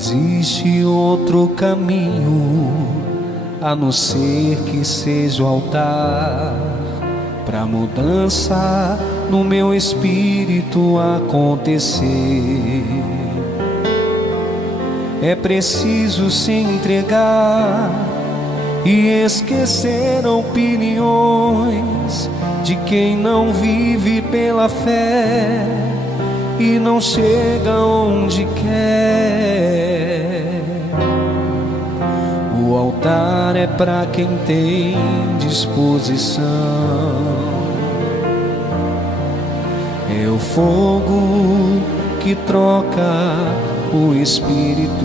existe outro caminho a não ser que seja o altar pra mudança no meu espírito acontecer. É preciso se entregar e esquecer opiniões de quem não vive pela fé e não chega onde quer. O altar é para quem tem disposição, é o fogo que troca o espírito,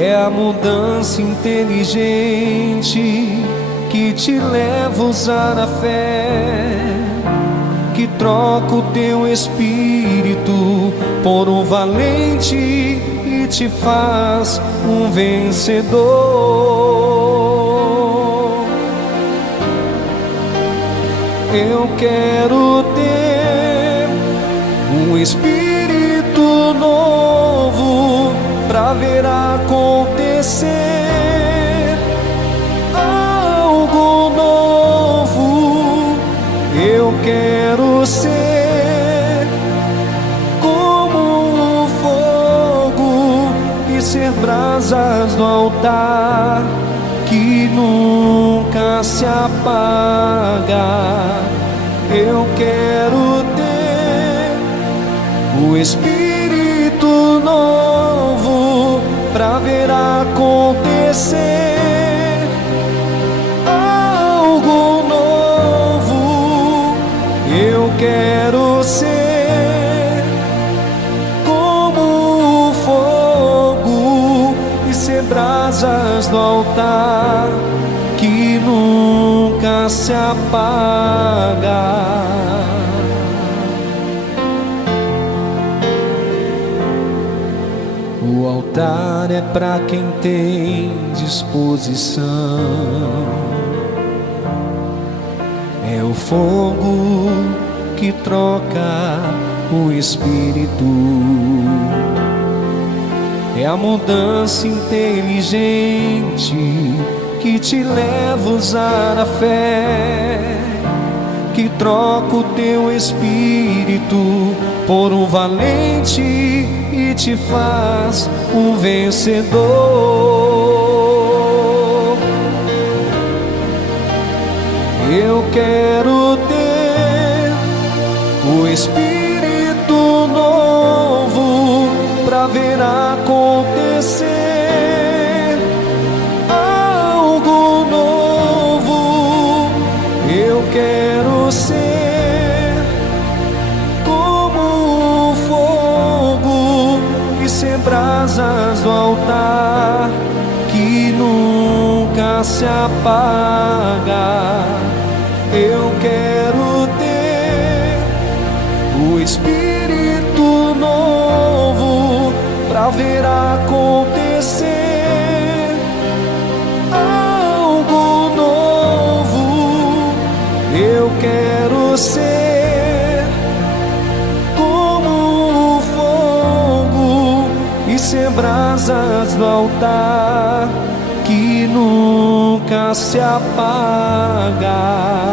é a mudança inteligente que te leva a usar a fé, que troca o teu espírito por um valente e te faz um vencedor. Eu quero ter um espírito novo pra ver acontecer algo novo. Eu quero ser como o fogo e ser brasas no altar que nunca se apaga. Eu quero ter o espírito novo pra ver acontecer algo novo. Eu quero ser como o fogo e ser brasas no altar que nunca se apaga. O altar é para quem tem disposição, é o fogo que troca o espírito, é a mudança inteligente que te leva a usar a fé, que troca o teu espírito por um valente e te faz um vencedor. Eu quero ter o espírito novo pra ver acontecer algo novo. Eu quero ser como o fogo e ser brasas no altar que nunca se apaga. Eu quero ter o espírito novo pra ver acontecer algo novo. Eu quero ser como o fogo e ser brasas no altar que nunca se apaga.